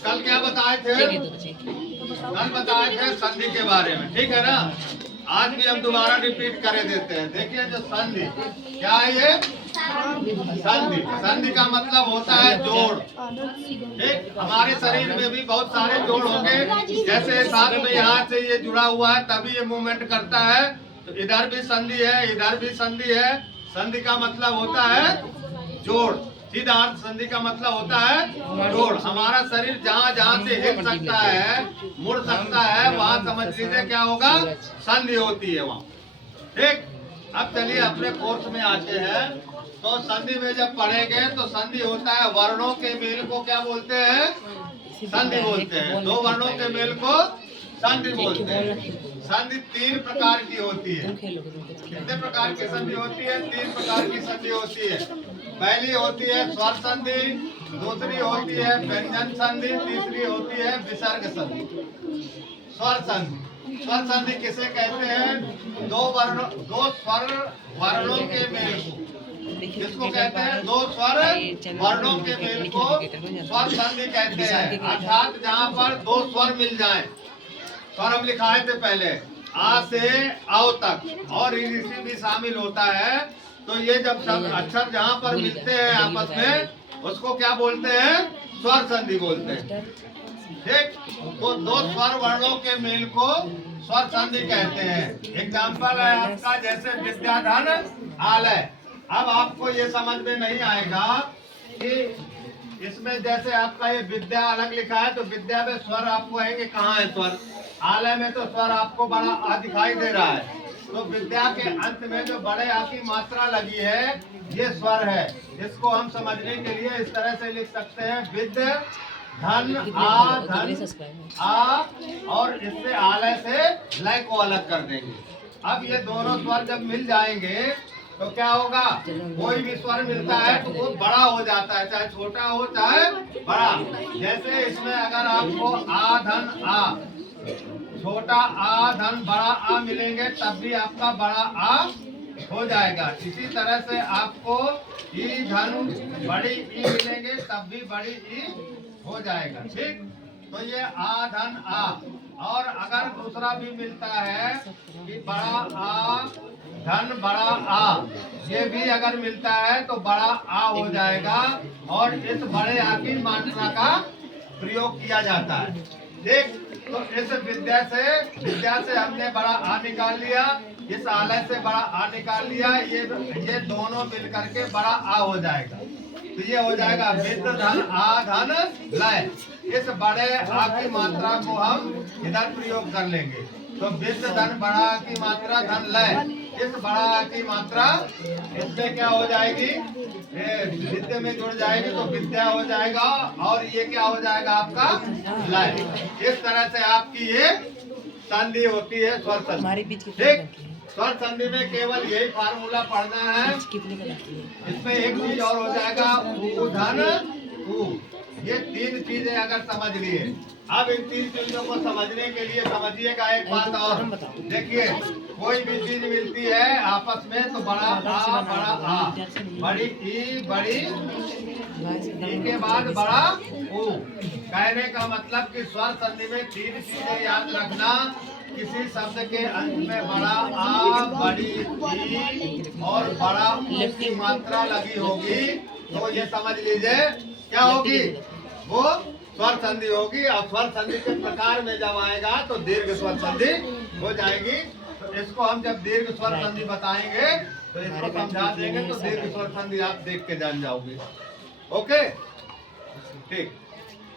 कल क्या बताए थे? कल बताए थे संधि के बारे में, ठीक है ना। आज भी हम दोबारा रिपीट करे देते हैं। देखिए जो संधि क्या है, ये संधि। संधि का मतलब होता है जोड़। ठीक, हमारे शरीर में भी बहुत सारे जोड़ होंगे। जैसे साथ में यहाँ से ये जुड़ा हुआ है तभी ये मूवमेंट करता है। तो इधर भी संधि है, इधर भी संधि है। संधि का मतलब होता है जोड़। सीधा अर्थ संधि का मतलब होता है जोड़। हमारा शरीर जहाँ जहाँ से हिल सकता है, मुड़ सकता है, वहाँ समझ लीजिए क्या होगा, संधि होती है वहाँ। ठीक, अब चलिए अपने कोर्स में आते हैं। तो संधि में जब पढ़ेंगे तो संधि होता है वर्णों के मेल को क्या बोलते हैं, संधि बोलते हैं। दो वर्णों के मेल को संधि बोलते हैं। संधि तीन प्रकार की होती है। कितने प्रकार की संधि होती है? तीन प्रकार की संधि होती है। पहली होती है स्वर संधि, दूसरी होती है व्यंजन संधि, तीसरी होती है विसर्ग संधि। स्वर संधि, स्वर संधि किसे कहते हैं? दो स्वर वर्णों के मेल को, जिसको कहते हैं दो स्वर वर्णों के मेल को स्वर संधि कहते हैं। अर्थात जहाँ पर दो स्वर मिल जाएं। स्वर हम लिखाए थे पहले, आ से औ तक, और इसी भी शामिल होता है। तो ये जब सब अक्षर जहाँ पर मिलते हैं आपस में, उसको क्या बोलते हैं? स्वर संधि बोलते हैं। ठीक, तो दो स्वर वर्णों के मेल को स्वर संधि कहते हैं। एग्जाम्पल है आपका जैसे विद्याधन आलय। अब आपको ये समझ में नहीं आएगा कि इसमें जैसे आपका ये विद्या अलग लिखा है, तो विद्या में स्वर आपको आएंगे, कहाँ है स्वर? आलय में तो स्वर आपको बड़ा आ दिखाई दे रहा है। तो विद्या के अंत में जो बड़े आ की मात्रा लगी है, ये स्वर है। इसको हम समझने के लिए इस तरह से लिख सकते हैं, विद्य धन आ, और इससे आलय से लय को अलग कर देंगे। अब ये दोनों स्वर जब मिल जाएंगे तो क्या होगा? कोई भी स्वर मिलता है तो वो बड़ा हो जाता है, चाहे छोटा हो चाहे बड़ा। जैसे इसमें अगर आपको आ धन आ, छोटा आ धन बड़ा आ मिलेंगे तब भी आपका बड़ा आ हो जाएगा। इसी तरह से आपको ई धन बड़ी ई मिलेंगे तब भी बड़ी ई हो जाएगा। ठीक, तो ये आ धन आ। और अगर दूसरा भी मिलता है कि बड़ा आ धन बड़ा आ, ये भी अगर मिलता है तो बड़ा आ हो जाएगा। और इस बड़े आ की मात्रा का प्रयोग किया जाता है। ठीक, तो इस विद्या से हमने बड़ा आ निकाल लिया, इस आलय से बड़ा आ निकाल लिया। ये दोनों मिल करके बड़ा आ हो जाएगा। तो ये हो जाएगा विद्य धन आ धन लय। इस बड़े आ की मात्रा को हम इधर प्रयोग कर लेंगे। तो विद्य धन बड़ा आ की मात्रा धन लय, इस बड़ा आ की मात्रा इसमें क्या हो जाएगी? विद्या में जुड़ जाएगी तो विद्या हो जाएगा, और ये क्या हो जाएगा आपका? लय। इस तरह से आपकी ये संधि होती है स्वर संधि। ठीक, स्वर संधि में केवल यही फार्मूला पढ़ना है। इसमें एक चीज और हो जाएगा, उ धन उ। ये तीन चीजें अगर समझ लिए। अब इन तीन चीजों को समझने के लिए समझिएगा एक बात और। देखिए, कोई भी चीज मिलती है आपस में तो बड़ा आ, बड़ी ई के बाद बड़ा ऊ। कहने का मतलब कि स्वर संधि में तीन चीजें याद रखना। किसी शब्द के अंत में बड़ा आ, बड़ी ई और बड़ा ऊ की मात्रा लगी होगी, तो ये समझ लीजिए क्या होगी? वो स्वर संधि होगी। और स्वर संधि के प्रकार में जब आएगा तो दीर्घ स्वर संधि हो जाएगी। तो इसको हम जब दीर्घ स्वर संधि बताएंगे तो इसको समझा देंगे, तो दीर्घ स्वर संधि आप देख के जान जाओगे। ओके, ठीक।